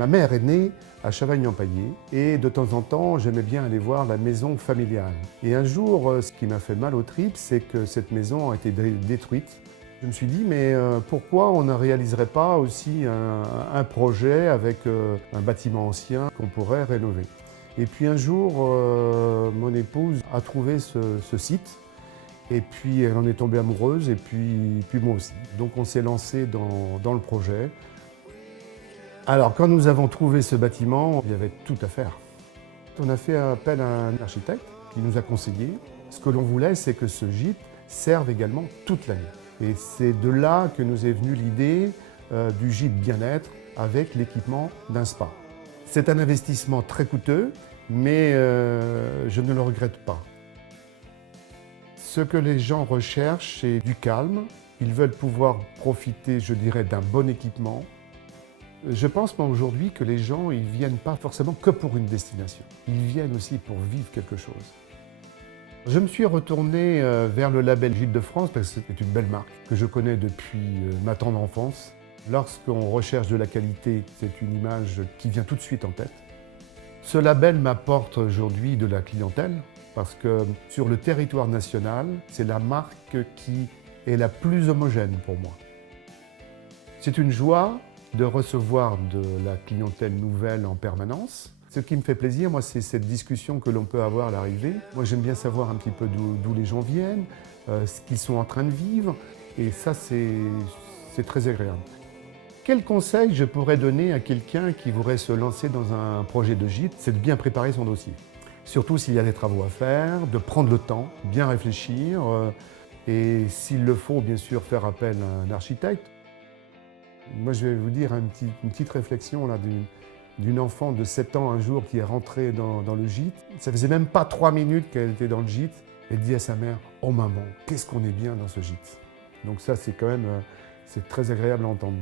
Ma mère est née à Chavagne-en-Paillé et de temps en temps, j'aimais bien aller voir la maison familiale. Et un jour, ce qui m'a fait mal aux tripes, c'est que cette maison a été détruite. Je me suis dit, mais pourquoi on ne réaliserait pas aussi un projet avec un bâtiment ancien qu'on pourrait rénover? Et puis un jour, mon épouse a trouvé ce site. Et puis elle en est tombée amoureuse, et puis moi aussi. Donc on s'est lancé dans le projet. Alors quand nous avons trouvé ce bâtiment, il y avait tout à faire. On a fait appel à un architecte qui nous a conseillé. Ce que l'on voulait, c'est que ce gîte serve également toute l'année. Et c'est de là que nous est venue l'idée du gîte bien-être avec l'équipement d'un spa. C'est un investissement très coûteux, mais je ne le regrette pas. Ce que les gens recherchent, c'est du calme. Ils veulent pouvoir profiter, je dirais, d'un bon équipement. Je pense moi aujourd'hui que les gens, ils viennent pas forcément que pour une destination. Ils viennent aussi pour vivre quelque chose. Je me suis retourné vers le label Gîtes de France parce que c'est une belle marque que je connais depuis ma tendre enfance. Lorsqu'on recherche de la qualité, c'est une image qui vient tout de suite en tête. Ce label m'apporte aujourd'hui de la clientèle parce que sur le territoire national, c'est la marque qui est la plus homogène pour moi. C'est une joie de recevoir de la clientèle nouvelle en permanence. Ce qui me fait plaisir, moi, c'est cette discussion que l'on peut avoir à l'arrivée. Moi, j'aime bien savoir un petit peu d'où les gens viennent, ce qu'ils sont en train de vivre, et ça, c'est très agréable. Quel conseil je pourrais donner à quelqu'un qui voudrait se lancer dans un projet de gîte? C'est de bien préparer son dossier. Surtout s'il y a des travaux à faire, de prendre le temps, bien réfléchir, et s'il le faut, bien sûr, faire appel à un architecte. Moi, je vais vous dire une petite réflexion là, d'une enfant de 7 ans un jour qui est rentrée dans le gîte. Ça faisait même pas 3 minutes qu'elle était dans le gîte. Elle dit à sa mère, « Oh maman, qu'est-ce qu'on est bien dans ce gîte !» Donc ça, c'est quand même c'est très agréable à entendre.